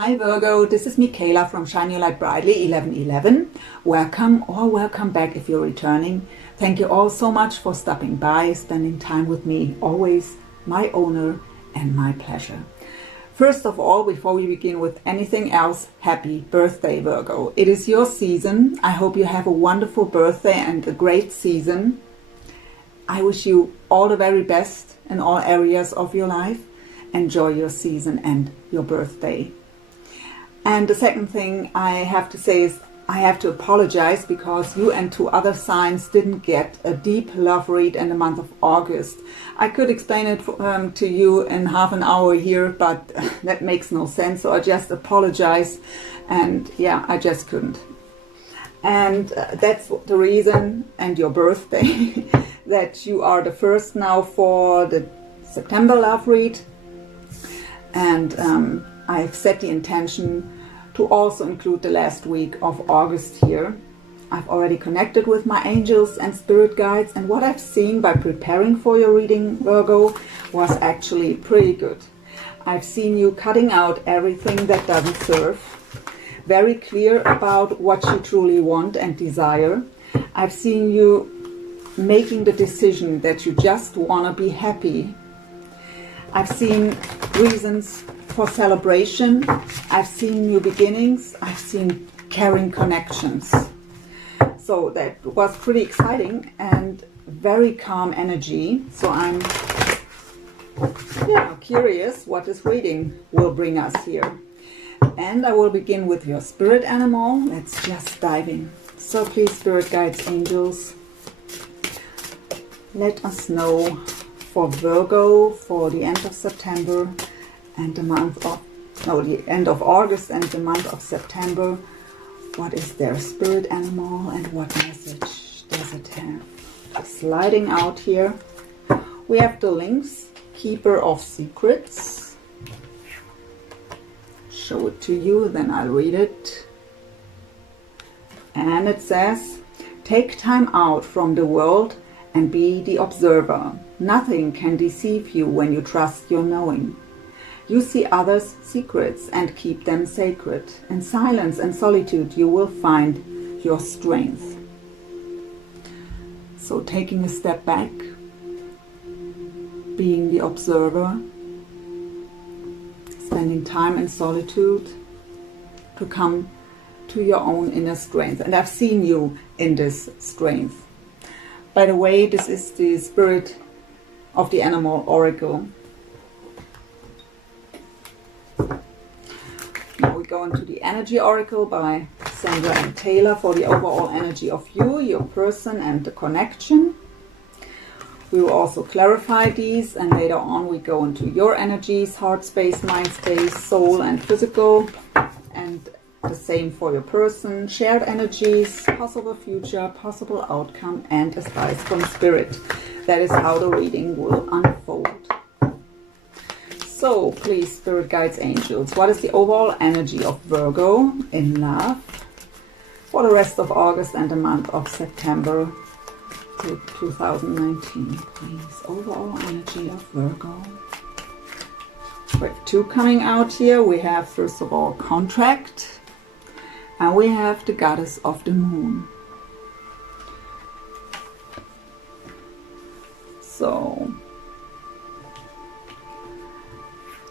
Hi Virgo, this is Michaela from Shine Your Light Brightly 1111. Welcome or welcome back if you're returning. Thank you all so much for stopping by, spending time with me. Always my honor and my pleasure. First of all, before we begin with anything else, happy birthday Virgo. It is your season. I hope you have a wonderful birthday and a great season. I wish you all the very best in all areas of your life. Enjoy your season and your birthday. And the second thing I have to say is I have to apologize because you and two other signs didn't get a deep love read in the month of August. I could explain it to you in half an hour here, but that makes no sense. So I just apologize. And yeah, I just couldn't. And that's the reason, and your birthday, that you are the first now for the September love read. And I've set the intention to also include the last week of August here. I've already connected with my angels and spirit guides, and what I've seen by preparing for your reading, Virgo, was actually pretty good. I've seen you cutting out everything that doesn't serve, very clear about what you truly want and desire. I've seen you making the decision that you just want to be happy. I've seen reasons for celebration. I've seen new beginnings. I've seen caring connections. So that was pretty exciting and very calm energy. So I'm curious what this reading will bring us here. And I will begin with your spirit animal. Let's just dive in. So please, spirit guides, angels, let us know for Virgo for the end of September and the end of August and the month of September. What is their spirit animal and what message does it have? Sliding out here, we have the Lynx, Keeper of Secrets. Show it to you, then I'll read it. And it says, take time out from the world and be the observer. Nothing can deceive you when you trust your knowing. You see others' secrets and keep them sacred. In silence and solitude you will find your strength. So taking a step back, being the observer, spending time in solitude to come to your own inner strength. And I've seen you in this strength. By the way, this is the spirit of the animal oracle. Now we go into the energy oracle by Sandra and Taylor for the overall energy of you, your person, and the connection. We will also clarify these, and later on we go into your energies, heart space, mind space, soul, and physical, and the same for your person, shared energies, possible future, possible outcome, and advice from spirit. That is how the reading will unfold. So please, spirit guides, angels, what is the overall energy of Virgo in love for the rest of August and the month of September to 2019? Please, overall energy of Virgo. We have two coming out here. We have, first of all, contract, and we have the goddess of the moon. So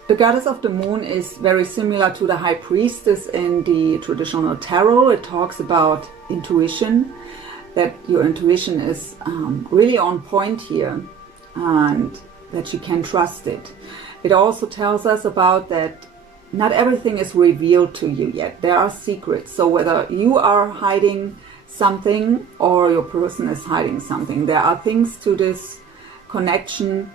the goddess of the moon is very similar to the high priestess in the traditional tarot. It talks about intuition, that your intuition is really on point here and that you can trust it. It also tells us about that not everything is revealed to you yet. There are secrets. So whether you are hiding something or your person is hiding something, there are things to this connection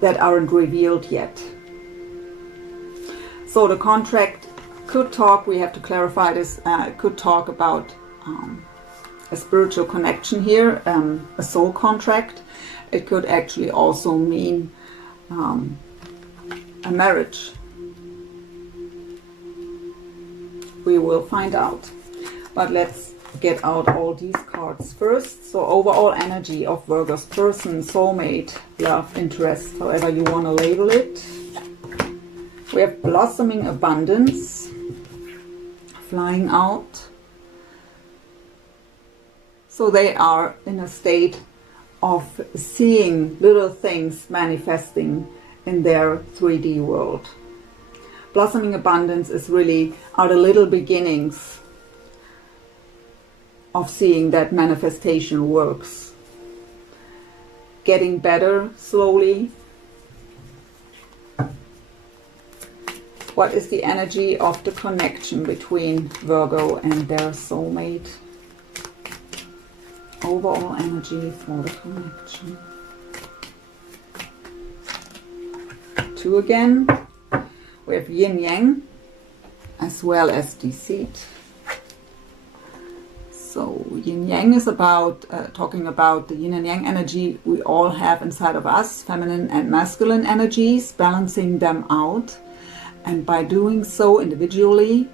that aren't revealed yet. So the contract could talk, we have to clarify this, could talk about a spiritual connection here, a soul contract. It could actually also mean a marriage. We will find out. But let's get out all these cards first. So overall energy of Virgo's person, soulmate, love interest, however you want to label it. We have blossoming abundance, flying out. So they are in a state of seeing little things manifesting in their 3D world. Blossoming abundance is really are the little beginnings of seeing that manifestation works. Getting better slowly. What is the energy of the connection between Virgo and their soulmate? Overall energy for the connection. 2 again. We have yin yang as well as deceit. So yin yang is about talking about the yin and yang energy we all have inside of us, feminine and masculine energies, balancing them out. And by doing so individually,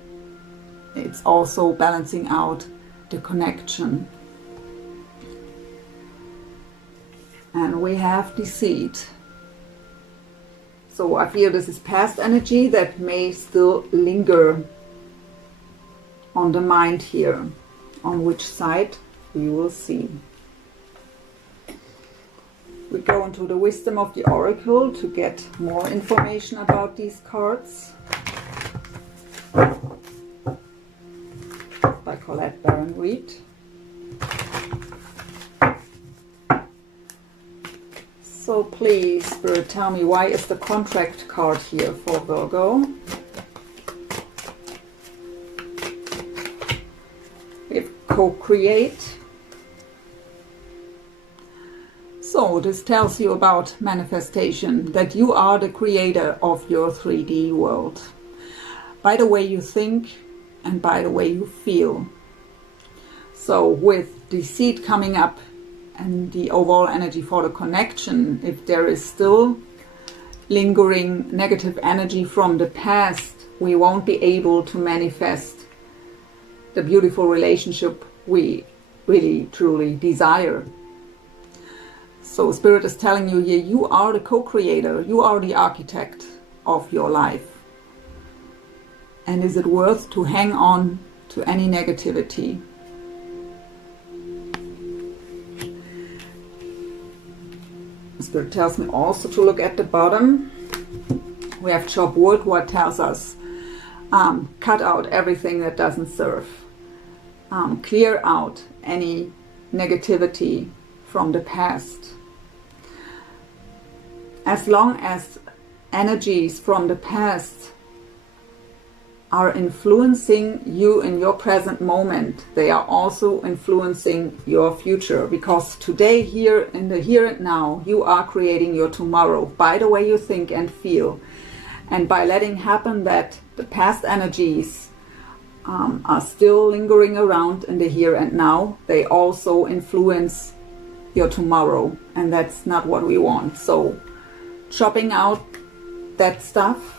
it's also balancing out the connection. And we have deceit. So I feel this is past energy that may still linger on the mind here. On which side we will see. We go into the wisdom of the oracle to get more information about these cards. By Colette Baron Reed. So please, Spirit, tell me, why is the contract card here for Virgo? We have co-create. So this tells you about manifestation, that you are the creator of your 3D world. By the way you think and by the way you feel. So with deceit coming up and the overall energy for the connection, if there is still lingering negative energy from the past, we won't be able to manifest the beautiful relationship we really truly desire. So Spirit is telling you here, you are the co-creator, you are the architect of your life. And is it worth to hang on to any negativity? Spirit tells me also to look at the bottom. We have chop wood, what tells us cut out everything that doesn't serve. Clear out any negativity from the past. As long as energies from the past are influencing you in your present moment, they are also influencing your future. Because today, here in the here and now, you are creating your tomorrow by the way you think and feel. And by letting happen that the past energies are still lingering around in the here and now, they also influence your tomorrow. And that's not what we want. So chopping out that stuff.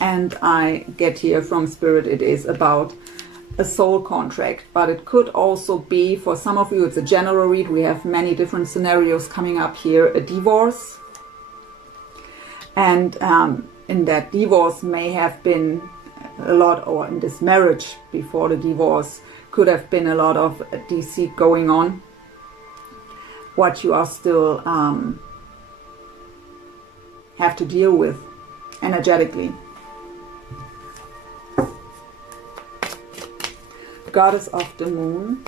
And I get here from Spirit, it is about a soul contract. But it could also be, for some of you, it's a general read. We have many different scenarios coming up here. A divorce. And in that divorce may have been a lot, or in this marriage before the divorce, could have been a lot of deceit going on. What you are still have to deal with energetically. Goddess of the Moon.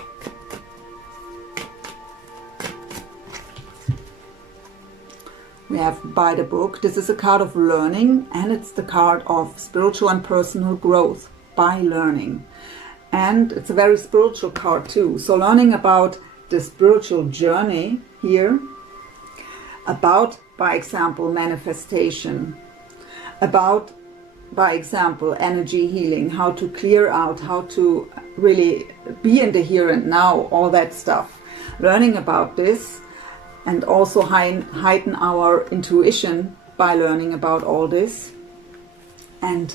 We have by the book. This is a card of learning, and it's the card of spiritual and personal growth by learning. And it's a very spiritual card too. So learning about the spiritual journey here, about, by example, manifestation, about, by example, energy healing, how to clear out, how to really be in the here and now, all that stuff. Learning about this, and also heighten our intuition by learning about all this. And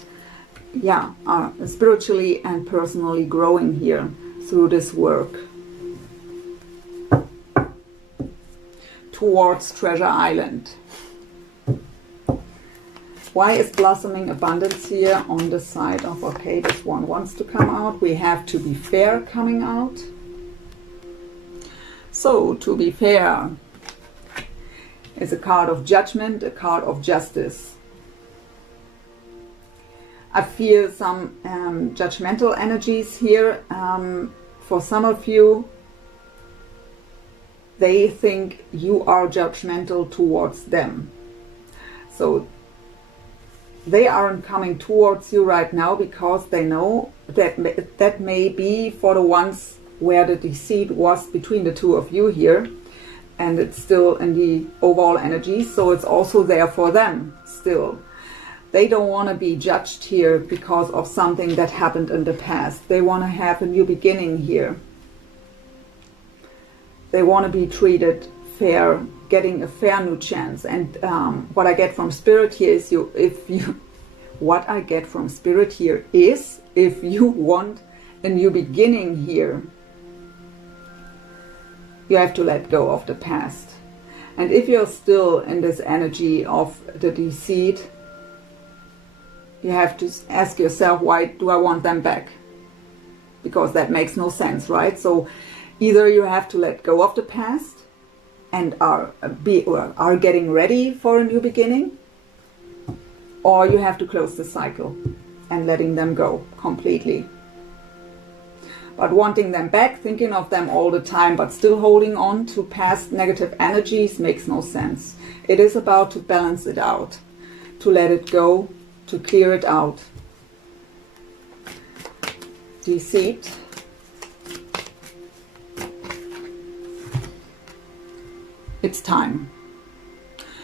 yeah, are spiritually and personally growing here through this work towards Treasure Island. Why is blossoming abundance here on the side of, okay, this one wants to come out. We have to be fair coming out. So, to be fair is a card of judgment, a card of justice. I feel some judgmental energies here. For some of you, they think you are judgmental towards them. So they aren't coming towards you right now because they know that that may be for the ones where the deceit was between the two of you here, and it's still in the overall energy, so it's also there for them still. They don't want to be judged here because of something that happened in the past. They want to have a new beginning here. They want to be treated fair, getting a fair new chance. And what I get from Spirit here is what I get from Spirit here is, if you want a new beginning here, you have to let go of the past. And if you're still in this energy of the deceit, you have to ask yourself, why do I want them back? Because that makes no sense, right? So either you have to let go of the past and are getting ready for a new beginning, or you have to close the cycle and letting them go completely. But wanting them back, thinking of them all the time, but still holding on to past negative energies makes no sense. It is about to balance it out, to let it go, to clear it out. Deceit. It's time.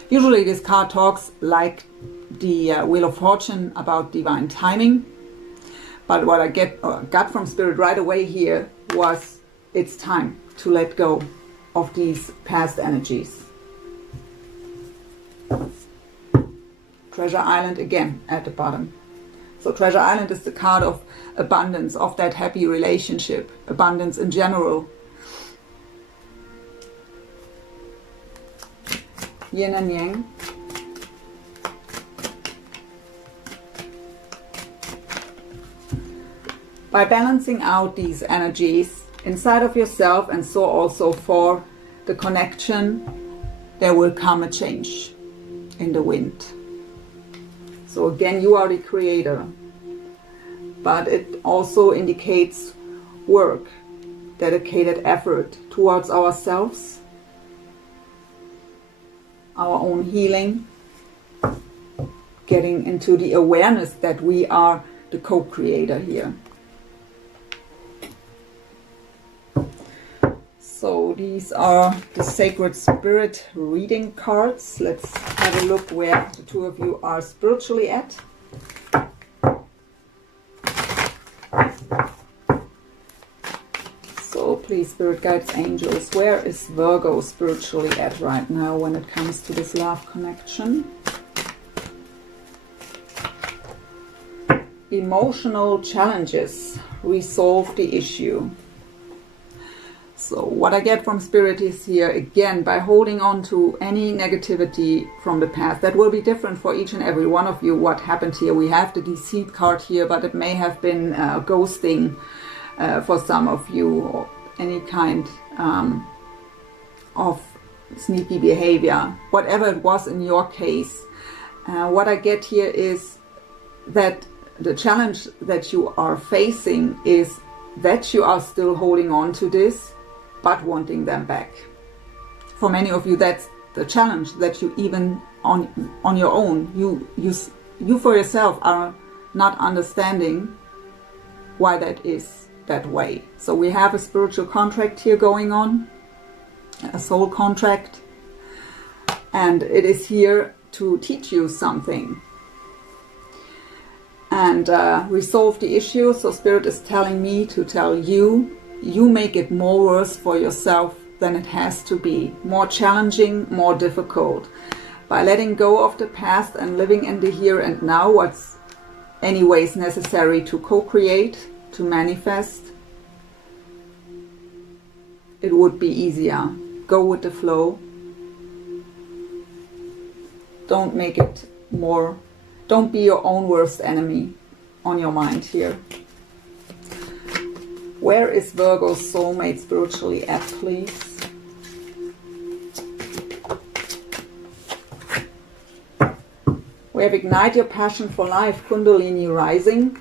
Usually this card talks like the Wheel of Fortune about divine timing. But what I got from Spirit right away here was it's time to let go of these past energies. Treasure Island again at the bottom. So Treasure Island is the card of abundance, of that happy relationship, abundance in general. Yin and Yang. By balancing out these energies inside of yourself, and so also for the connection, there will come a change in the wind. So again, you are the creator, but it also indicates work, dedicated effort towards ourselves, our own healing, getting into the awareness that we are the co-creator here. So these are the Sacred Spirit reading cards. Let's have a look where the two of you are spiritually at. So please, Spirit Guides, Angels, where is Virgo spiritually at right now when it comes to this love connection? Emotional challenges. Resolve the issue. So what I get from Spirit is here, again, by holding on to any negativity from the past. That will be different for each and every one of you, what happened here. We have the deceit card here, but it may have been ghosting for some of you, or any kind of sneaky behavior. Whatever it was in your case, what I get here is that the challenge that you are facing is that you are still holding on to this, but wanting them back. For many of you, that's the challenge, that you even on your own, you for yourself are not understanding why that is that way. So we have a spiritual contract here going on, a soul contract, and it is here to teach you something and resolve the issue. So Spirit is telling me to tell you, you make it more worse for yourself than it has to be, more challenging, more difficult. By letting go of the past and living in the here and now, what's anyways necessary to co-create, to manifest, it would be easier. Go with the flow. Don't make it more Don't be your own worst enemy on your mind here. Where is Virgo's soulmate spiritually at, please? We have ignite your passion for life, Kundalini rising.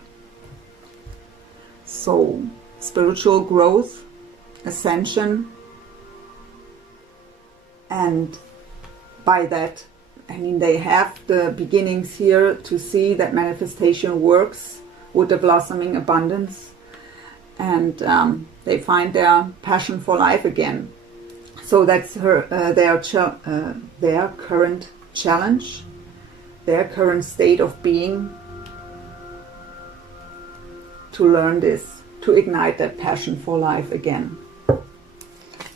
So, spiritual growth, ascension, and by that, I mean, they have the beginnings here to see that manifestation works with the blossoming abundance. And they find their passion for life again. So that's their current challenge, their current state of being, to learn this, to ignite that passion for life again.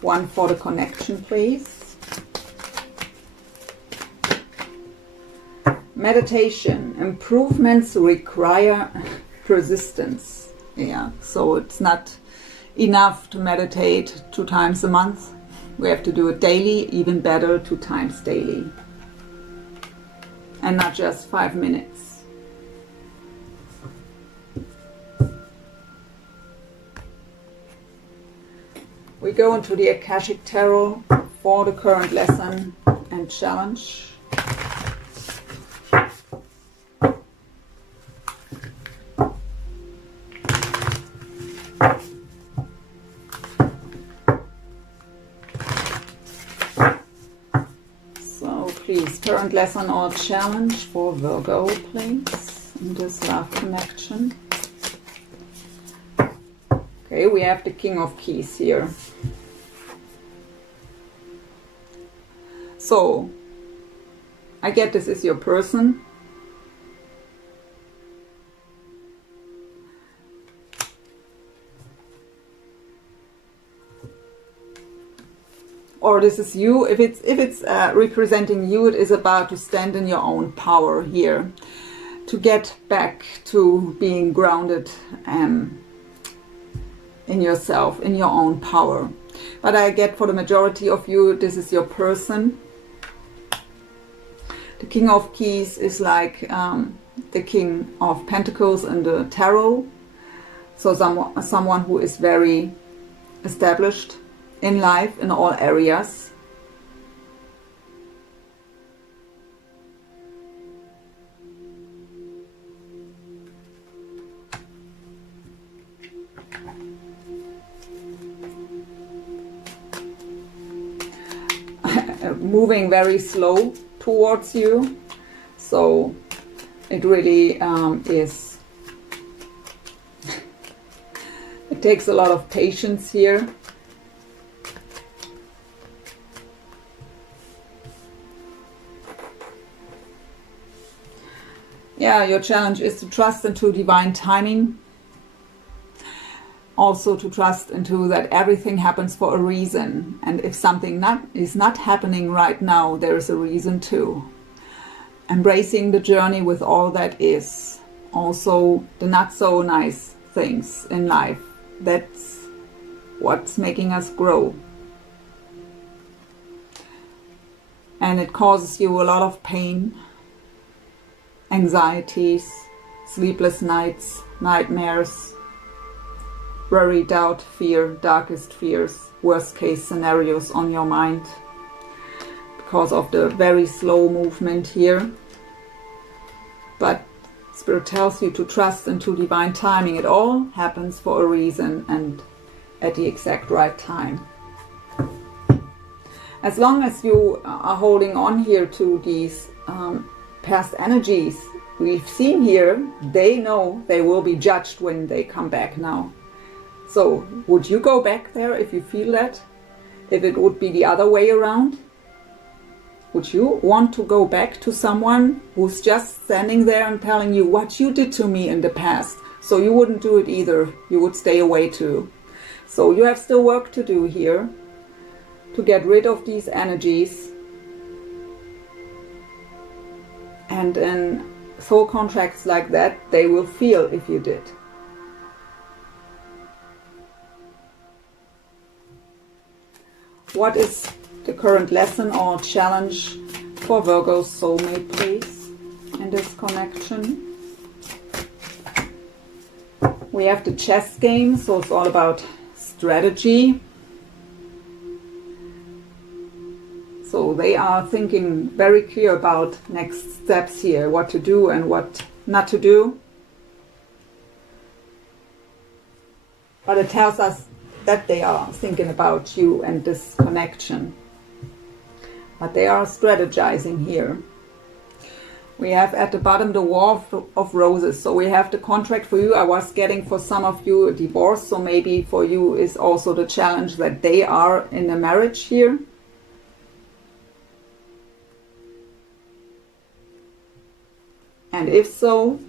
One for the connection, please. Meditation. Improvements require persistence. Yeah, so it's not enough to meditate 2 times a month. We have to do it daily, even better 2 times daily. And not just 5 minutes. We go into the Akashic Tarot for the current lesson and challenge. Current lesson or challenge for Virgo, please, in this love connection. Okay, we have the King of Keys here. So, I get this is your person. Or this is you. If it's representing you, it is about to stand in your own power here, to get back to being grounded in yourself, in your own power. But I get for the majority of you, this is your person. The King of Keys is like the King of Pentacles in the Tarot. So someone who is very established in life, in all areas. Moving very slow towards you. So it really is. It takes a lot of patience here. Yeah, your challenge is to trust into divine timing. Also to trust into that everything happens for a reason. And if something is not happening right now, there is a reason too. Embracing the journey with all that is. Also the not so nice things in life. That's what's making us grow. And it causes you a lot of pain, anxieties, sleepless nights, nightmares, worry, doubt, fear, darkest fears, worst case scenarios on your mind because of the very slow movement here. But Spirit tells you to trust into divine timing. It all happens for a reason and at the exact right time. As long as you are holding on here to these past energies we've seen here, they know they will be judged when they come back now. So would you go back there if you feel that? If it would be the other way around? Would you want to go back to someone who's just standing there and telling you what you did to me in the past? So you wouldn't do it either. You would stay away too. So you have still work to do here to get rid of these energies. And in soul contracts like that, they will feel if you did. What is the current lesson or challenge for Virgo's soulmate, please, in this connection. We have the chess game, so it's all about strategy. So they are thinking very clear about next steps here, what to do and what not to do. But it tells us that they are thinking about you and this connection. But they are strategizing here. We have at the bottom the War of Roses. So we have the contract for you. I was getting for some of you a divorce. So maybe for you is also the challenge that they are in a marriage here. And if so,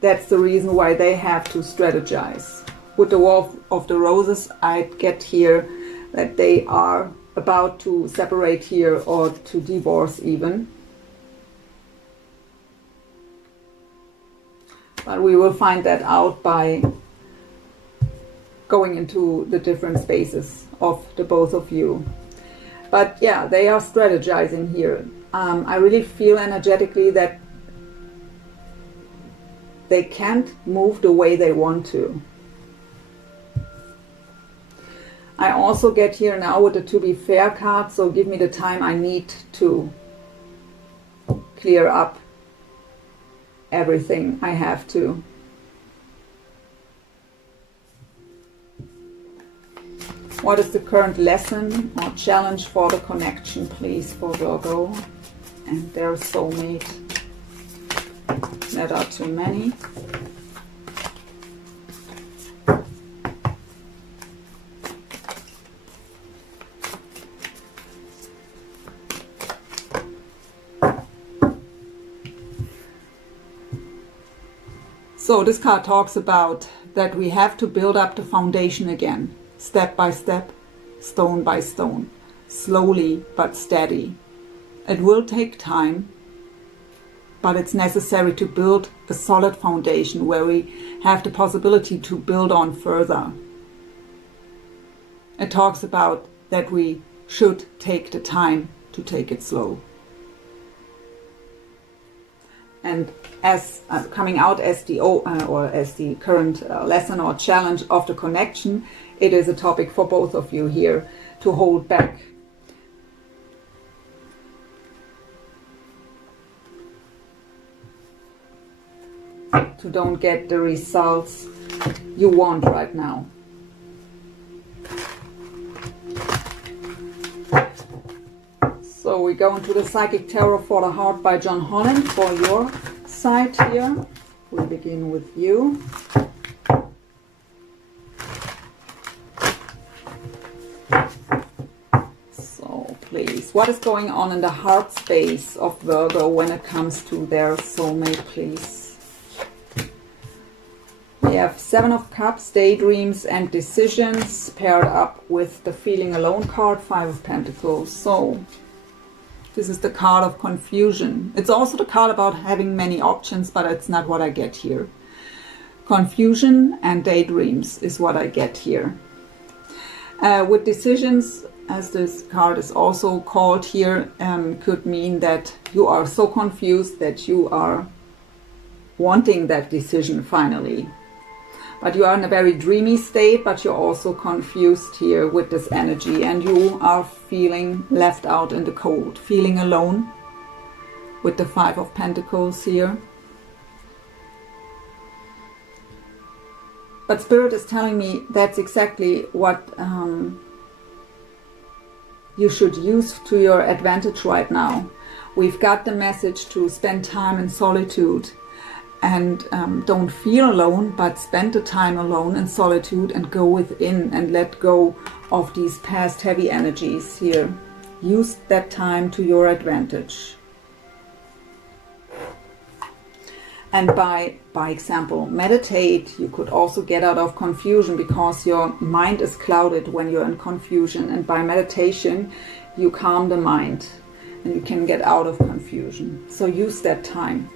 that's the reason why they have to strategize. With the War of the Roses, I get here that they are about to separate here or to divorce even. But we will find that out by going into the different spaces of the both of you. But yeah, they are strategizing here. I really feel energetically that they can't move the way they want to. I also get here now with the To Be Fair card, so give me the time I need to clear up everything I have to. What is the current lesson or challenge for the connection, please, for Virgo and their soulmate? That are too many. So this card talks about that we have to build up the foundation again, step by step, stone by stone, slowly but steady. It will take time, but it's necessary to build a solid foundation where we have the possibility to build on further. It talks about that we should take the time to take it slow. And as coming out as the as the current lesson or challenge of the connection, it is a topic for both of you here to hold back. To don't get the results you want right now. So we go into the Psychic Tarot for the Heart by John Holland for your side here. We begin with you. So please, what is going on in the heart space of Virgo when it comes to their soulmate, please? We have Seven of Cups, daydreams and decisions paired up with the Feeling Alone card, Five of Pentacles. So this is the card of confusion. It's also the card about having many options, but it's not what I get here. Confusion and daydreams is what I get here. With decisions, as this card is also called here, could mean that you are so confused that you are wanting that decision finally. But you are in a very dreamy state, but you're also confused here with this energy, and you are feeling left out in the cold, feeling alone with the Five of Pentacles here. But Spirit is telling me that's exactly what you should use to your advantage right now. We've got the message to spend time in solitude. And don't feel alone, but spend the time alone in solitude and go within and let go of these past heavy energies here. Use that time to your advantage. And by example, meditate. You could also get out of confusion because your mind is clouded when you're in confusion. And by meditation, you calm the mind and you can get out of confusion. So use that time.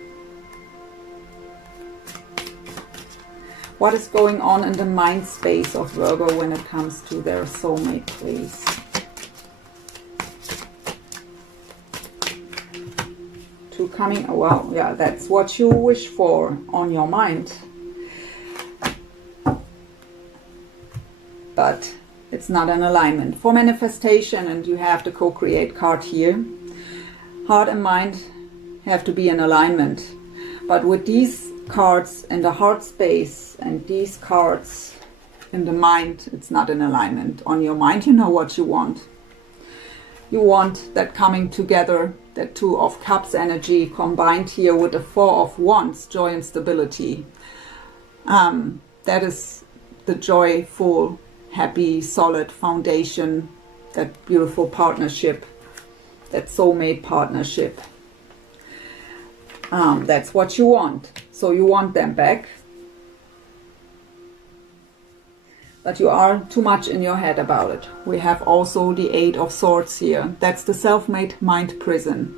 What is going on in the mind space of Virgo when it comes to their soulmate, please? coming, well, yeah, that's what you wish for on your mind. But it's not an alignment. For manifestation, and you have the co-create card here, heart and mind have to be in alignment. But with these cards in the heart space and these cards in the mind, it's not in alignment. On your mind, you know what you want. You want that coming together, that Two of Cups energy combined here with the Four of Wands, joy and stability. That is the joyful, happy, solid foundation, that beautiful partnership, that soulmate partnership. That's what you want. So you want them back. But you are too much in your head about it. We have also the Eight of Swords here. That's the self-made mind prison.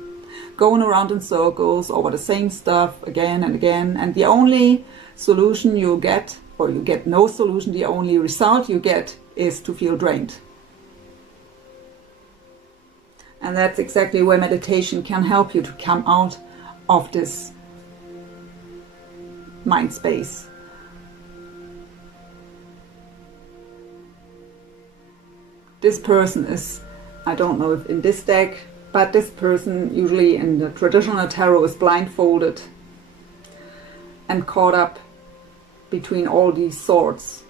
Going around in circles over the same stuff again and again. And the only solution you get, or you get no solution, the only result you get is to feel drained. And that's exactly where meditation can help you to come out of this mind space. This person is, I don't know if in this deck, but this person usually in the traditional tarot is blindfolded and caught up between all these swords.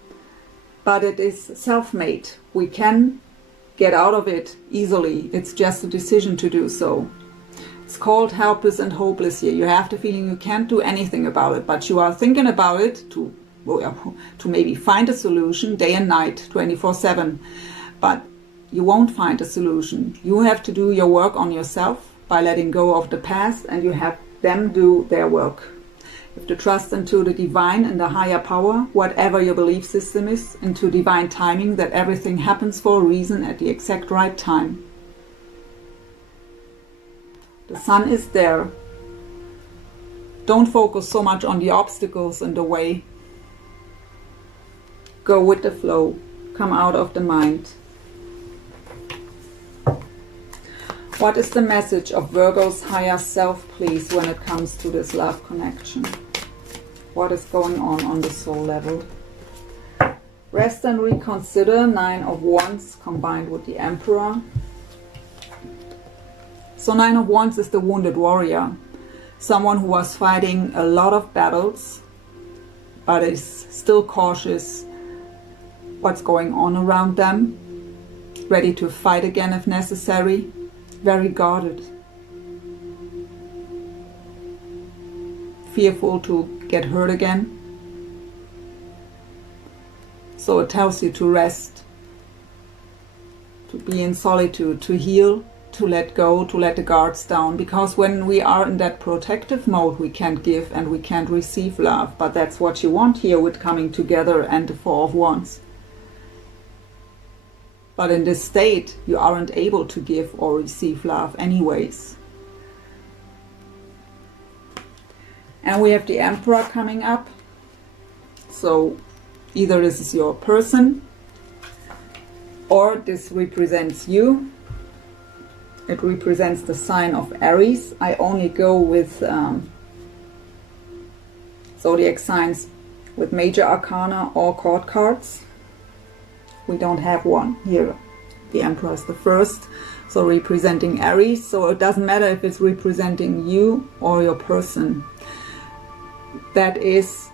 But it is self-made. We can get out of it easily. It's just a decision to do so. It's called helpless and hopeless here. You have the feeling you can't do anything about it, but you are thinking about it to maybe find a solution day and night, 24/7. But you won't find a solution. You have to do your work on yourself by letting go of the past, and you have them do their work. You have to trust into the divine and the higher power, whatever your belief system is, into divine timing, that everything happens for a reason at the exact right time. The sun is there. Don't focus so much on the obstacles in the way. Go with the flow. Come out of the mind. What is the message of Virgo's higher self, please, when it comes to this love connection? What is going on the soul level? Rest and reconsider, Nine of Wands combined with the Emperor. So Nine of Wands is the wounded warrior. Someone who was fighting a lot of battles, but is still cautious what's going on around them. Ready to fight again if necessary. Very guarded. Fearful to get hurt again. So it tells you to rest, to be in solitude, to heal, to let go, to let the guards down. Because when we are in that protective mode, we can't give and we can't receive love. But that's what you want here with coming together and the Four of Wands. But in this state, you aren't able to give or receive love anyways. And we have the Emperor coming up. So either this is your person or this represents you. It represents the sign of Aries. I only go with zodiac signs with major arcana or court cards. We don't have one here. The Emperor is the first, so representing Aries. So it doesn't matter if it's representing you or your person. That is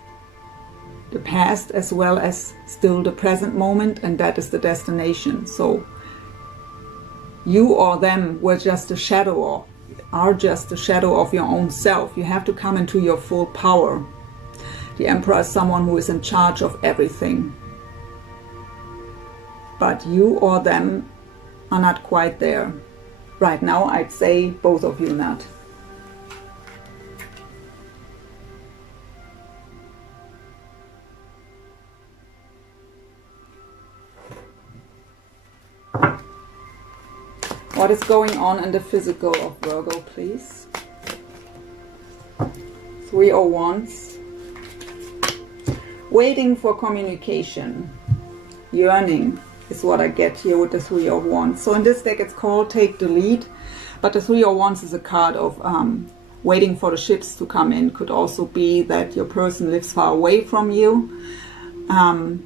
the past as well as still the present moment, and that is the destination. So you or them were just a shadow, or are just a shadow of your own self. You have to come into your full power. The Emperor is someone who is in charge of everything. But you or them are not quite there. Right now, I'd say both of you not. What is going on in the physical of Virgo, please? Three of Wands. Waiting for communication. Yearning is what I get here with the Three of Wands. So in this deck it's called Take the Lead, but the Three of Wands is a card of waiting for the ships to come in. Could also be that your person lives far away from you.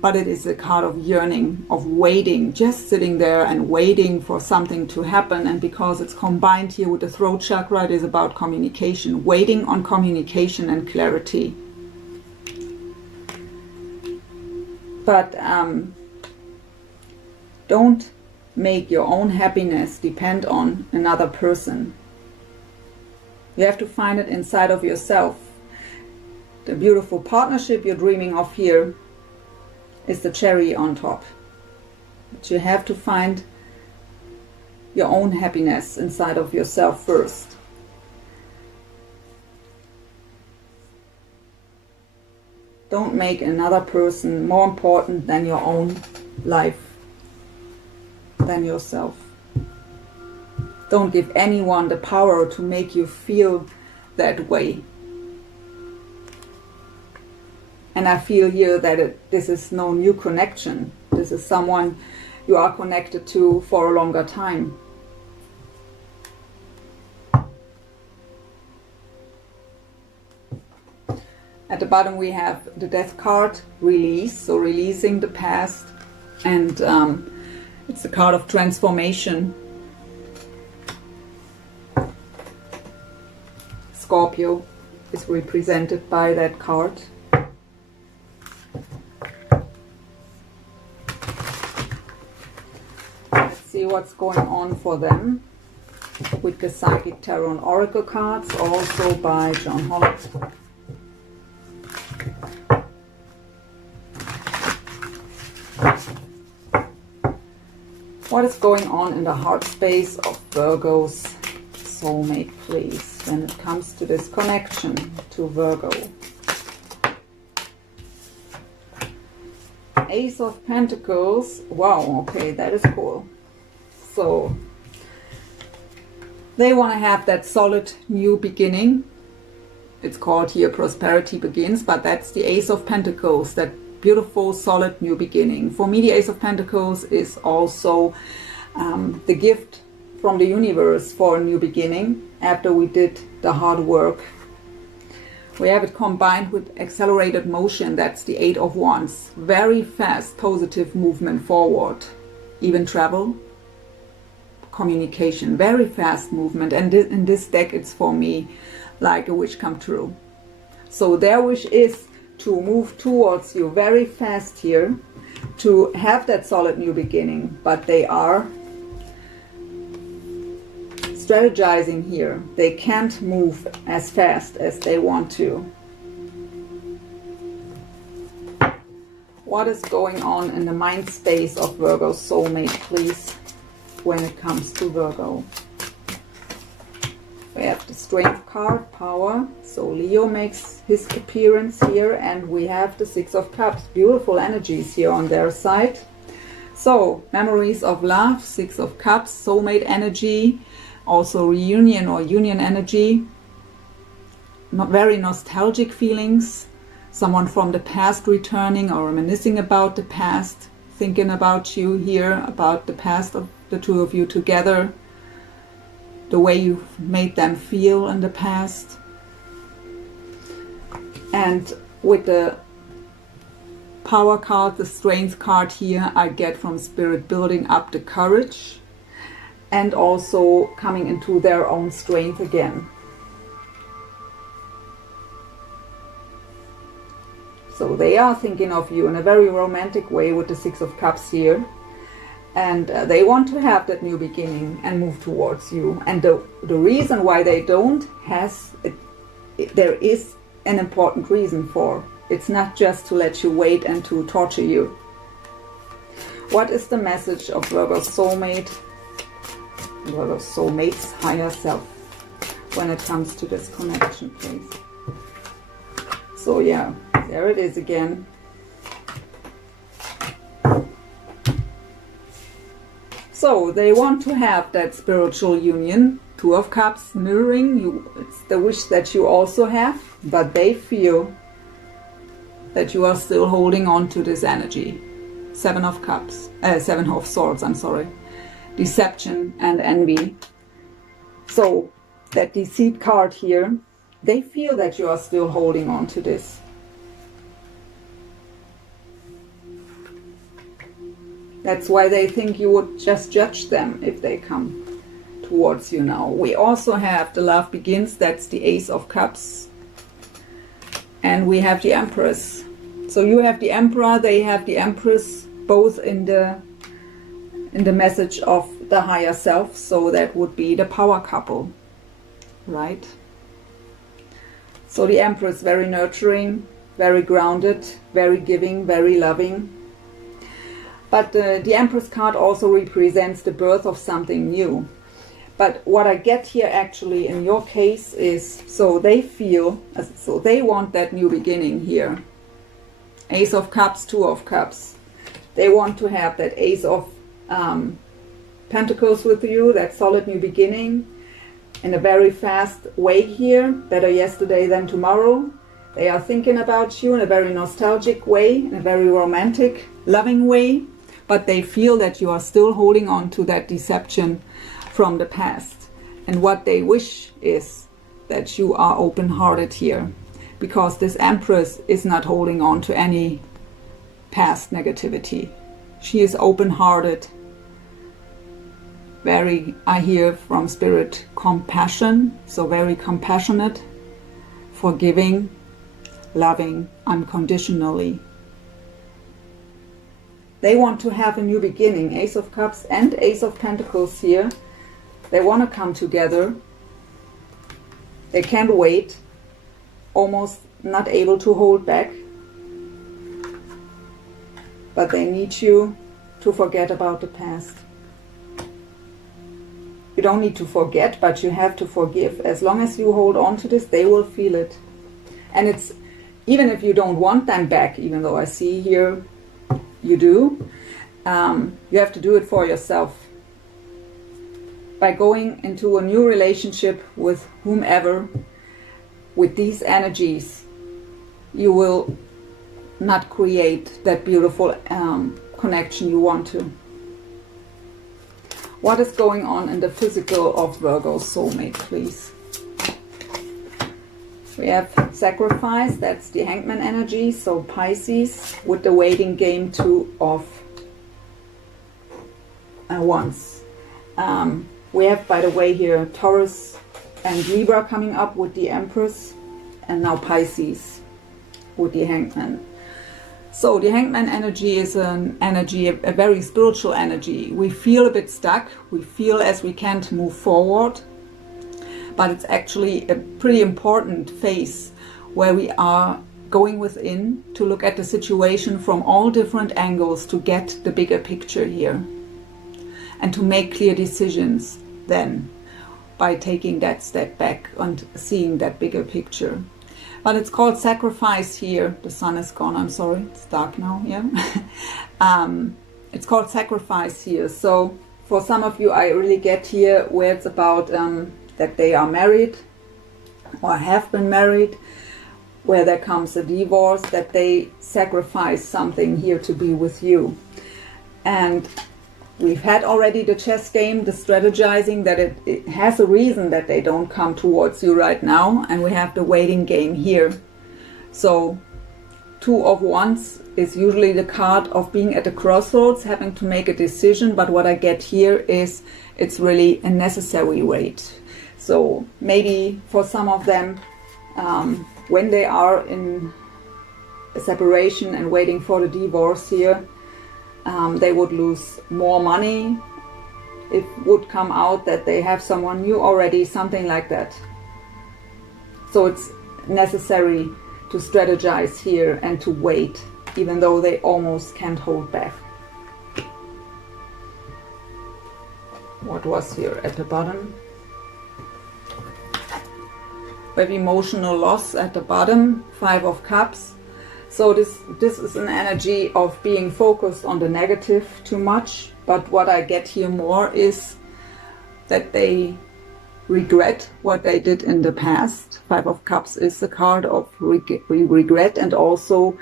But it is a card of yearning, of waiting, just sitting there and waiting for something to happen. And because it's combined here with the throat chakra, it is about communication, waiting on communication and clarity. But don't make your own happiness depend on another person. You have to find it inside of yourself. The beautiful partnership you're dreaming of here is the cherry on top. But you have to find your own happiness inside of yourself first. Don't make another person more important than your own life, than yourself. Don't give anyone the power to make you feel that way. And I feel here that this is no new connection. This is someone you are connected to for a longer time. At the bottom we have the Death card, release, so releasing the past. And it's a card of transformation. Scorpio is represented by that card. Let's see what's going on for them with the Psychic Tarot and Oracle cards, also by John Holland. What is going on in the heart space of Virgo's soulmate, please, when it comes to this connection to Virgo? Ace of Pentacles. Wow, okay, that is cool. So they want to have that solid new beginning. It's called here Prosperity Begins, but that's the Ace of Pentacles, that beautiful solid new beginning. For me, the Ace of Pentacles is also the gift from the universe for a new beginning after we did the hard work. We have it combined with accelerated motion. That's the Eight of Wands. Very fast, positive movement forward. Even travel, communication, very fast movement. And in this deck, it's for me like a wish come true. So their wish is to move towards you very fast here, to have that solid new beginning, but they are strategizing here. They can't move as fast as they want to. What is going on in the mind space of Virgo's soulmate, please, when it comes to Virgo? We have the Strength card, power. So Leo makes his appearance here, and we have the Six of Cups. Beautiful energies here on their side. So memories of love, Six of Cups, soulmate energy, also reunion or union energy. Not very nostalgic feelings. Someone from the past returning or reminiscing about the past, thinking about you here, about the past of the two of you together. The way you've made them feel in the past. And with the power card, the strength card here, I get from Spirit building up the courage and also coming into their own strength again. So they are thinking of you in a very romantic way with the Six of Cups here. And they want to have that new beginning and move towards you. And the reason why they don't there is an important reason for. It's not just to let you wait and to torture you. What is the message of Virgo's soulmate, Virgo's soulmate's higher self when it comes to this connection, please? So yeah, there it is again. So they want to have that spiritual union, Two of Cups, mirroring you. It's the wish that you also have, but they feel that you are still holding on to this energy. Seven of Swords, I'm sorry. Deception and envy. So that deceit card here They feel that you are still holding on to this. That's why they think you would just judge them if they come towards you now. We also have the Love Begins, that's the Ace of Cups. And we have the Empress. So you have the Emperor, they have the Empress, both in the message of the higher self. So that would be the power couple, right? So the Empress, very nurturing, very grounded, very giving, very loving. But the Empress card also represents the birth of something new. But what I get here actually in your case is, so they feel, so they want that new beginning here. Ace of Cups, Two of Cups. They want to have that Ace of Pentacles with you, that solid new beginning, in a very fast way here, better yesterday than tomorrow. They are thinking about you in a very nostalgic way, in a very romantic, loving way, but they feel that you are still holding on to that deception from the past. And what they wish is that you are open-hearted here, because this Empress is not holding on to any past negativity. She is open-hearted. Very, I hear from Spirit, compassion, so very compassionate, forgiving, loving unconditionally. They want to have a new beginning. Ace of Cups and Ace of Pentacles here. They want to come together. They can't wait, almost not able to hold back. But they need you to forget about the past. You don't need to forget, but you have to forgive. As long as you hold on to this, they will feel it. And it's, even if you don't want them back, even though I see here you do, you have to do it for yourself. By going into a new relationship with whomever, with these energies, you will not create that beautiful connection you want to. What is going on in the physical of Virgo's soulmate, please? We have sacrifice, that's the Hangman energy, so Pisces, with the waiting game, Two of Wands. We have, by the way, here Taurus and Libra coming up with the Empress, and now Pisces with the Hangman. So the Hangman energy is an energy, a very spiritual energy. We feel a bit stuck, we feel as we can't move forward, but it's actually a pretty important phase where we are going within to look at the situation from all different angles to get the bigger picture here, and to make clear decisions then by taking that step back and seeing that bigger picture. But it's called sacrifice here. The sun is gone, I'm sorry, it's dark now, yeah. It's called sacrifice here. So for some of you, I really get here where it's about that they are married or have been married, where there comes a divorce, that they sacrifice something here to be with you. And we've had already the chess game, the strategizing, that it has a reason that they don't come towards you right now, and we have the waiting game here. So Two of Wands is usually the card of being at a crossroads, having to make a decision, but what I get here is it's really a necessary wait. So maybe for some of them, when they are in a separation and waiting for the divorce here, they would lose more money. It would come out that they have someone new already, something like that. So it's necessary to strategize here and to wait, even though they almost can't hold back. What was here at the bottom? We have emotional loss at the bottom, Five of Cups. So this is an energy of being focused on the negative too much, but what I get here more is that they regret what they did in the past. Five of Cups is the card of regret, and also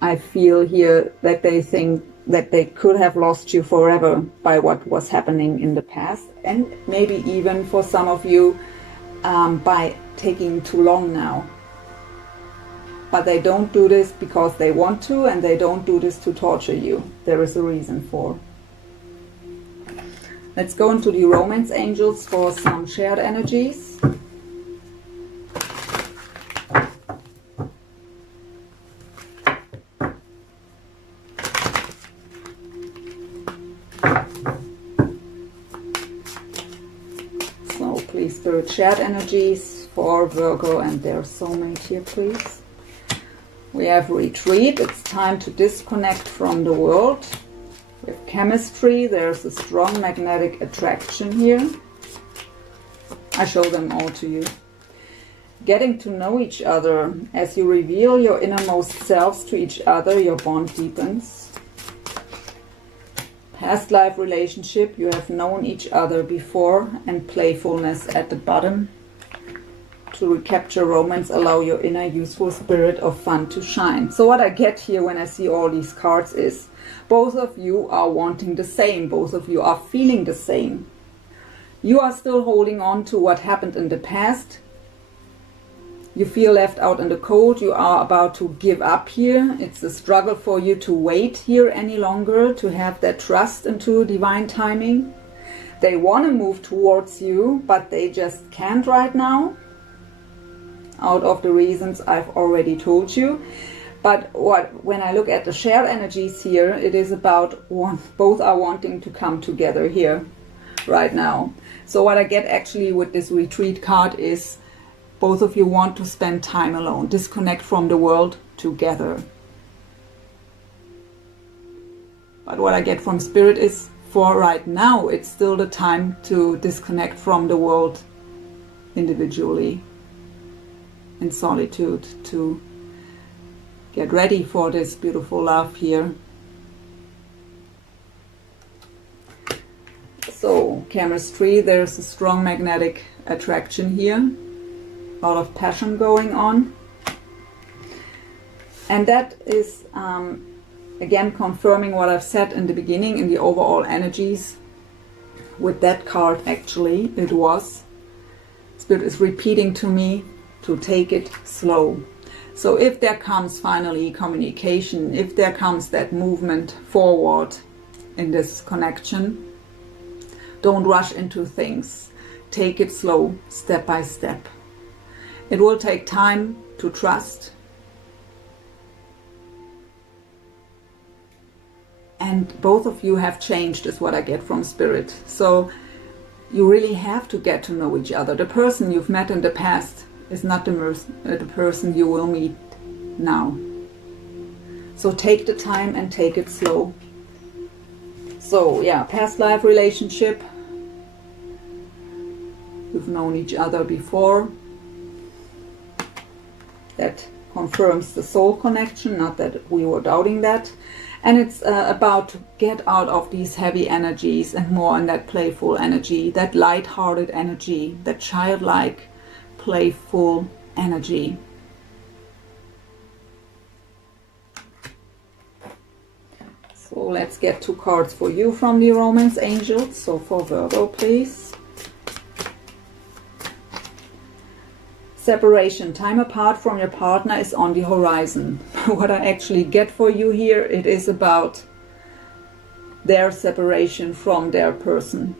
I feel here that they think that they could have lost you forever by what was happening in the past, and maybe even for some of you by taking too long now. But they don't do this because they want to, and they don't do this to torture you. There is a reason for. Let's go into the romance angels for some shared energies. So please, Spirit, shared energies for Virgo and their soulmate here, please. We have retreat. It's time to disconnect from the world. We have chemistry. There's a strong magnetic attraction here. I show them all to you. Getting to know each other. As you reveal your innermost selves to each other, your bond deepens. Past life relationship. You have known each other before, and playfulness at the bottom. To recapture romance, allow your inner youthful spirit of fun to shine. So what I get here when I see all these cards is both of you are wanting the same. Both of you are feeling the same. You are still holding on to what happened in the past. You feel left out in the cold. You are about to give up here. It's a struggle for you to wait here any longer, to have that trust into divine timing. They want to move towards you, but they just can't right now, out of the reasons I've already told you. But when I look at the shared energies here, it is about both are wanting to come together here right now. So what I get actually with this retreat card is both of you want to spend time alone, disconnect from the world together. But what I get from Spirit is, for right now, it's still the time to disconnect from the world individually, in solitude, to get ready for this beautiful love here. So chemistry, there's a strong magnetic attraction here, a lot of passion going on, and that is again confirming what I've said in the beginning in the overall energies. With that card, actually, it was Spirit is repeating to me to take it slow. So if there comes finally communication, if there comes that movement forward in this connection, don't rush into things. Take it slow, step by step. It will take time to trust. And both of you have changed, is what I get from Spirit. So you really have to get to know each other. The person you've met in the past is not the person you will meet now. So take the time and take it slow. So yeah, past life relationship. You've known each other before. That confirms the soul connection, not that we were doubting that. And it's about to get out of these heavy energies and more in that playful energy, that light-hearted energy, that childlike, playful energy. So let's get 2 cards for you from the Romance Angels. So for Virgo, please. Separation. Time apart from your partner is on the horizon. What I actually get for you here, it is about their separation from their person.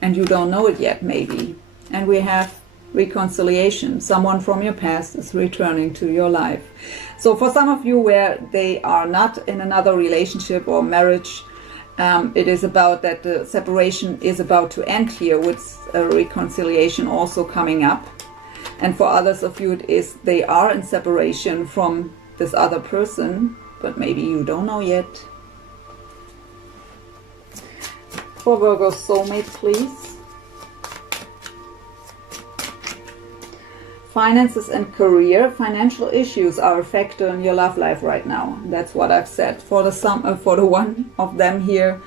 And you don't know it yet, maybe. And we have reconciliation. Someone from your past is returning to your life. So for some of you where they are not in another relationship or marriage, it is about that the separation is about to end here, with a reconciliation also coming up. And for others of you, it is they are in separation from this other person, but maybe you don't know yet. For Virgo soulmate, please. Finances and career. Financial issues are a factor in your love life right now. That's what I've said. For the one of them here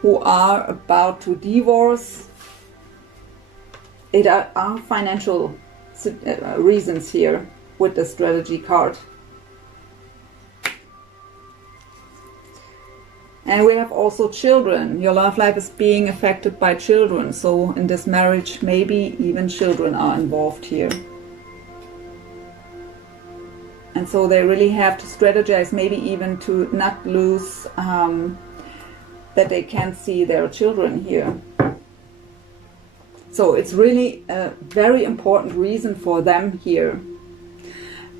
who are about to divorce, it are financial reasons here with the strategy card. And we have also children. Your love life is being affected by children. So in this marriage, maybe even children are involved here. And so they really have to strategize, maybe even to not lose that they can't see their children here. So it's really a very important reason for them here.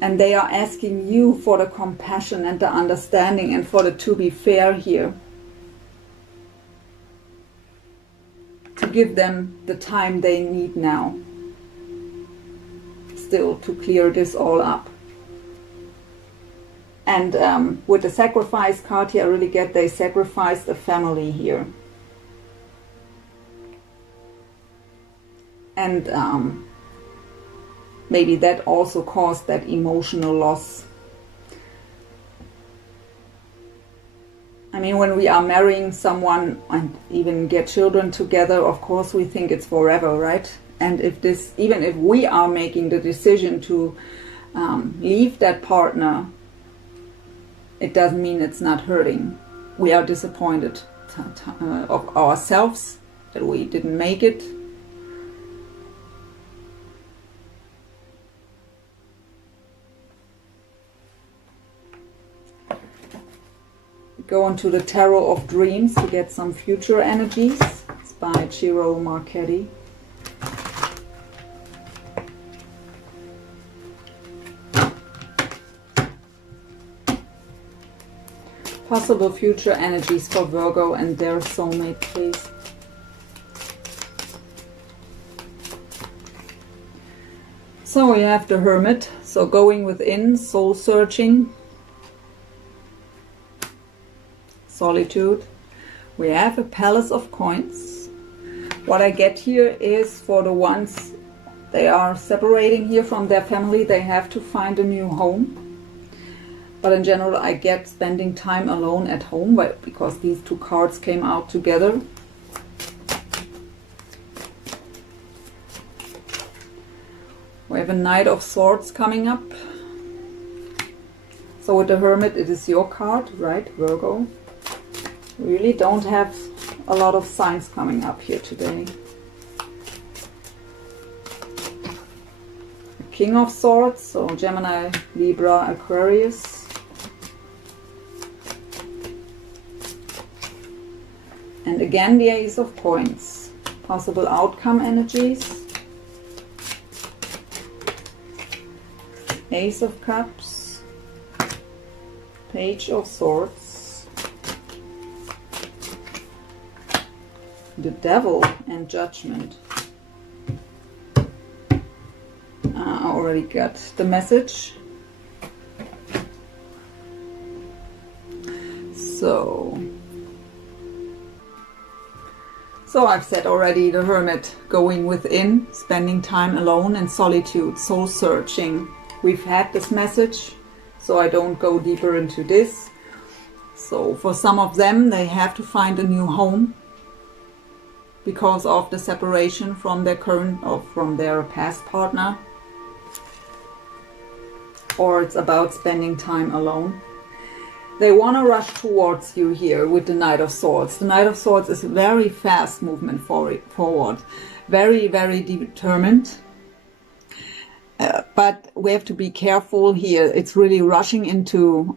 And they are asking you for the compassion and the understanding and for the to be fair here. To give them the time they need now. Still to clear this all up. And with the sacrifice card here, I really get they sacrificed a family here. And maybe that also caused that emotional loss. I mean, when we are marrying someone and even get children together, of course we think it's forever, right? And if this, even if we are making the decision to leave that partner, it doesn't mean it's not hurting. We are disappointed of ourselves that we didn't make it. Go into the Tarot of Dreams to get some future energies. It's by Ciro Marchetti. Possible future energies for Virgo and their soulmate, please. So we have the Hermit, so going within, soul searching. Solitude. We have a Palace of Coins. What I get here is for the ones they are separating here from their family, they have to find a new home. But in general, I get spending time alone at home, because these two cards came out together. We have a Knight of Swords coming up. So with the Hermit, it is your card, right, Virgo? Really don't have a lot of signs coming up here today. King of Swords, so Gemini, Libra, Aquarius. And again the Ace of Coins. Possible outcome energies. Ace of Cups. Page of Swords. The Devil and Judgment. I already got the message. So I've said already, the Hermit, going within, spending time alone in solitude, soul searching. We've had this message, so I don't go deeper into this. So for some of them, they have to find a new home because of the separation from their current or from their past partner. Or it's about spending time alone. They want to rush towards you here with the Knight of Swords. The Knight of Swords is a very fast movement forward. Very, very determined. But we have to be careful here. It's really rushing into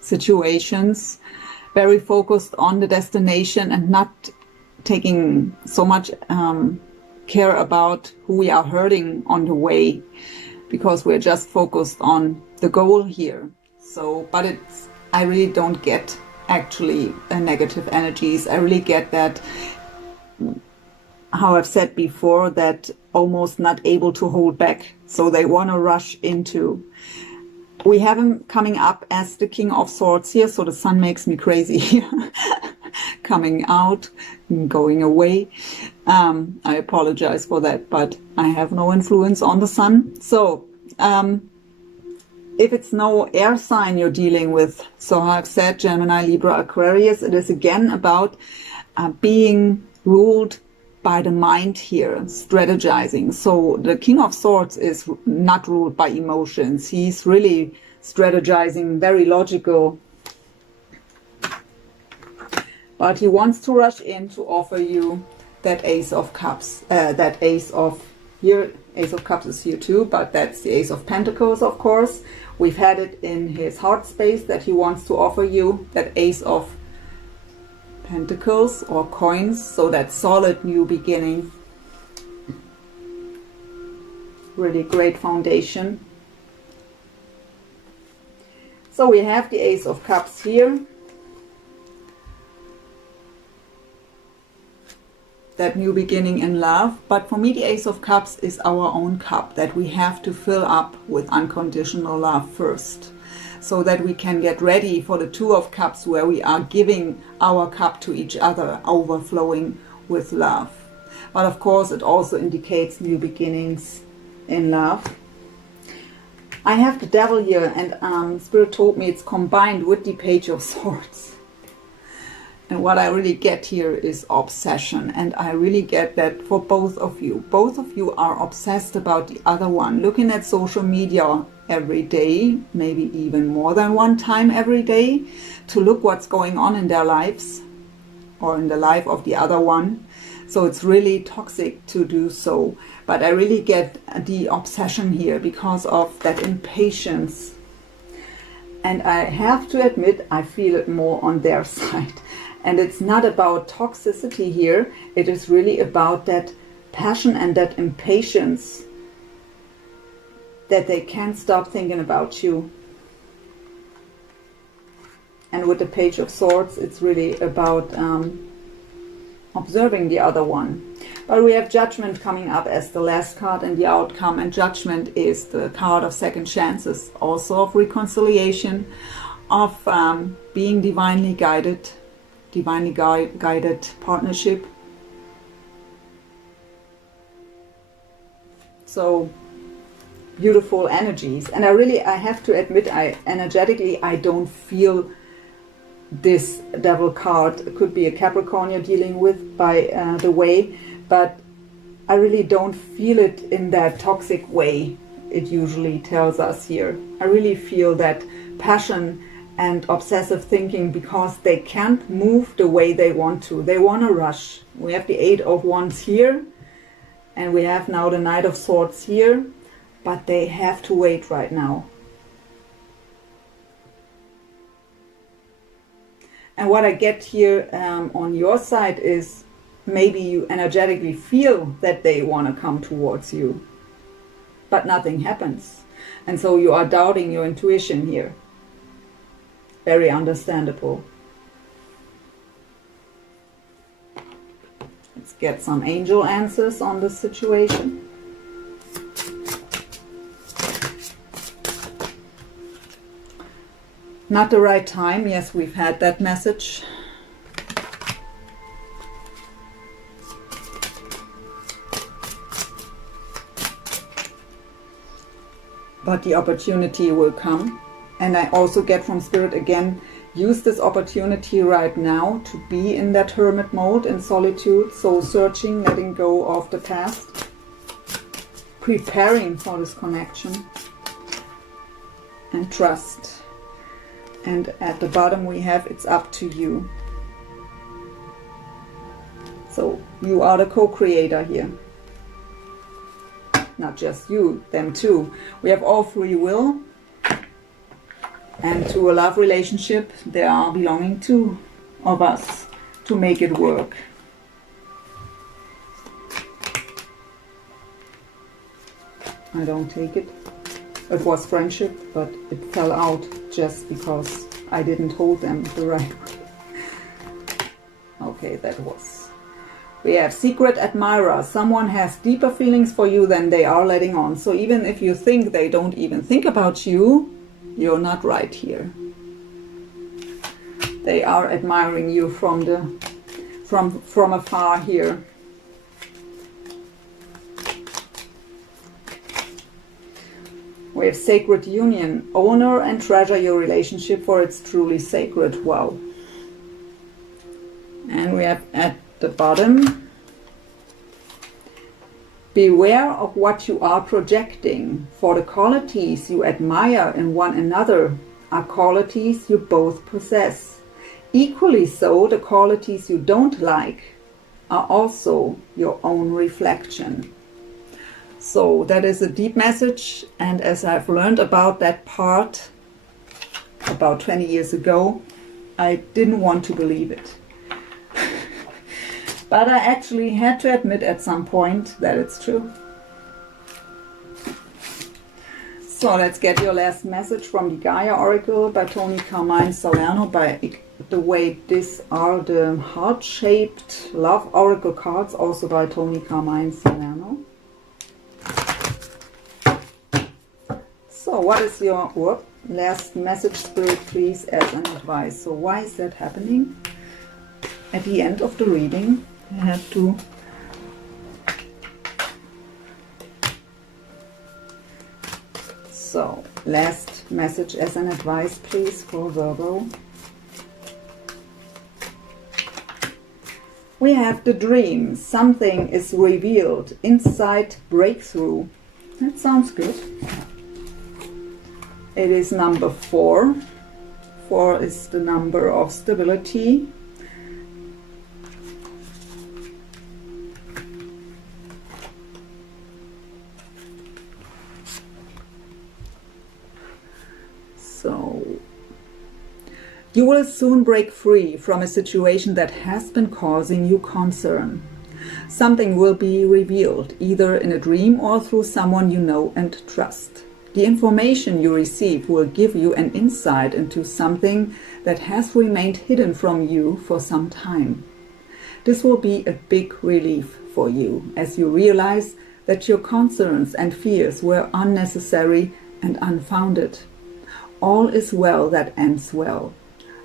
situations. Very focused on the destination and not taking so much care about who we are hurting on the way. Because we're just focused on the goal here. So, but it's, I really don't get actually negative energies. I really get that, how I've said before, that almost not able to hold back. So they want to rush into. We have him coming up as the King of Swords here. So the Sun makes me crazy here. Coming out, going away. I apologize for that, but I have no influence on the Sun. So, if it's no air sign you're dealing with, so I've said Gemini, Libra, Aquarius, it is again about being ruled by the mind here, strategizing. So the King of Swords is not ruled by emotions. He's really strategizing, very logical. But he wants to rush in to offer you that Ace of Cups, that Ace of here. Ace of Cups is here too, but that's the Ace of Pentacles, of course. We've had it in his heart space that he wants to offer you that Ace of Pentacles or coins, so that solid new beginning. Really great foundation. So we have the Ace of Cups here. That new beginning in love. But for me, the Ace of Cups is our own cup that we have to fill up with unconditional love first, so that we can get ready for the Two of Cups, where we are giving our cup to each other, overflowing with love. But of course, it also indicates new beginnings in love. I have the Devil here, and Spirit told me it's combined with the Page of Swords. And what I really get here is obsession. And I really get that for both of you. Both of you are obsessed about the other one. Looking at social media every day, maybe even more than one time every day, to look what's going on in their lives or in the life of the other one. So it's really toxic to do so. But I really get the obsession here because of that impatience. And I have to admit, I feel it more on their side. And it's not about toxicity here. It is really about that passion and that impatience, that they can't stop thinking about you. And with the Page of Swords, it's really about observing the other one. But we have Judgment coming up as the last card in the outcome. And Judgment is the card of second chances, also of reconciliation, of being divinely guided partnership. So beautiful energies. And I have to admit, energetically I don't feel this Devil card. It could be a Capricorn you're dealing with, by the way, but I really don't feel it in that toxic way it usually tells us here. I really feel that passion and obsessive thinking, because they can't move the way they want to. They want to rush. We have the Eight of Wands here, and we have now the Knight of Swords here, but they have to wait right now. And what I get here on your side is maybe you energetically feel that they want to come towards you, but nothing happens. And so you are doubting your intuition here. Very understandable. Let's get some angel answers on this situation. Not the right time. Yes, we've had that message. But the opportunity will come. And I also get from Spirit again, use this opportunity right now to be in that hermit mode, in solitude, soul searching, letting go of the past, preparing for this connection, and trust. And at the bottom we have, it's up to you. So you are the co-creator here. Not just you, them too. We have all free will. And to a love relationship, they are belonging two of us to make it work. I don't take it. It was friendship, but it fell out just because I didn't hold them the right way. Okay, that was. We have secret admirer. Someone has deeper feelings for you than they are letting on. So even if you think they don't even think about you, you're not right here. They are admiring you from afar here. We have sacred union. Honor and treasure your relationship, for it's truly sacred. Wow. And we have at the bottom, beware of what you are projecting, for the qualities you admire in one another are qualities you both possess. Equally so, the qualities you don't like are also your own reflection. So that is a deep message, and as I've learned about that part about 20 years ago, I didn't want to believe it. But I actually had to admit at some point that it's true. So let's get your last message from the Gaia Oracle by Tony Carmine Salerno. By the way, these are the heart-shaped love oracle cards, also by Tony Carmine Salerno. So what is your last message, Spirit, please, as an advice? So why is that happening? At the end of the reading, I had to So, last message as an advice, please, for Virgo. We have the dream. Something is revealed. Insight breakthrough. That sounds good. It is number 4. 4 is the number of stability. So, you will soon break free from a situation that has been causing you concern. Something will be revealed, either in a dream or through someone you know and trust. The information you receive will give you an insight into something that has remained hidden from you for some time. This will be a big relief for you as you realize that your concerns and fears were unnecessary and unfounded. All is well that ends well.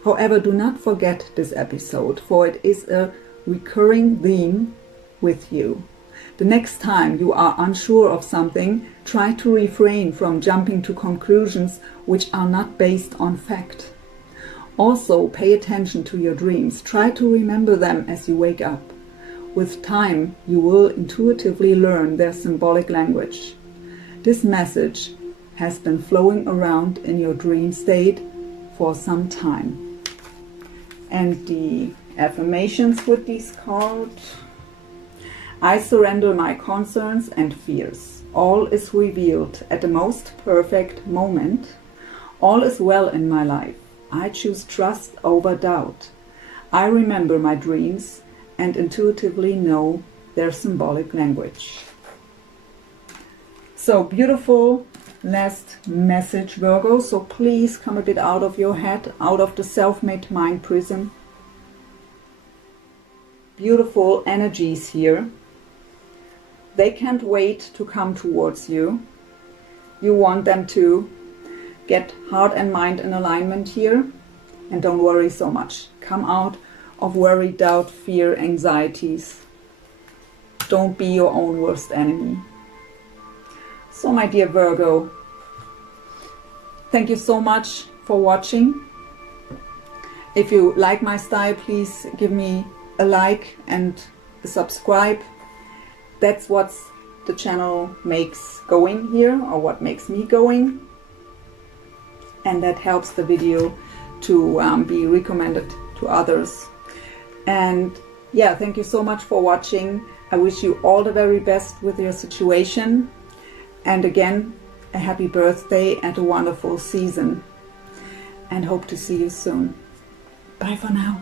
However, do not forget this episode, for it is a recurring theme with you. The next time you are unsure of something, try to refrain from jumping to conclusions which are not based on fact. Also, pay attention to your dreams. Try to remember them as you wake up. With time, you will intuitively learn their symbolic language. This message has been flowing around in your dream state for some time. And the affirmations with these cards. I surrender my concerns and fears. All is revealed at the most perfect moment. All is well in my life. I choose trust over doubt. I remember my dreams and intuitively know their symbolic language. So beautiful last message, Virgo. So please come a bit out of your head, out of the self-made mind prison. Beautiful energies here. They can't wait to come towards you. You want them to get heart and mind in alignment here. And don't worry so much. Come out of worry, doubt, fear, anxieties. Don't be your own worst enemy. So my dear Virgo, thank you so much for watching. If you like my style, please give me a like and a subscribe. That's what the channel makes going here, or what makes me going. And that helps the video to be recommended to others. And yeah, thank you so much for watching. I wish you all the very best with your situation. And again, a happy birthday and a wonderful season. And hope to see you soon. Bye for now.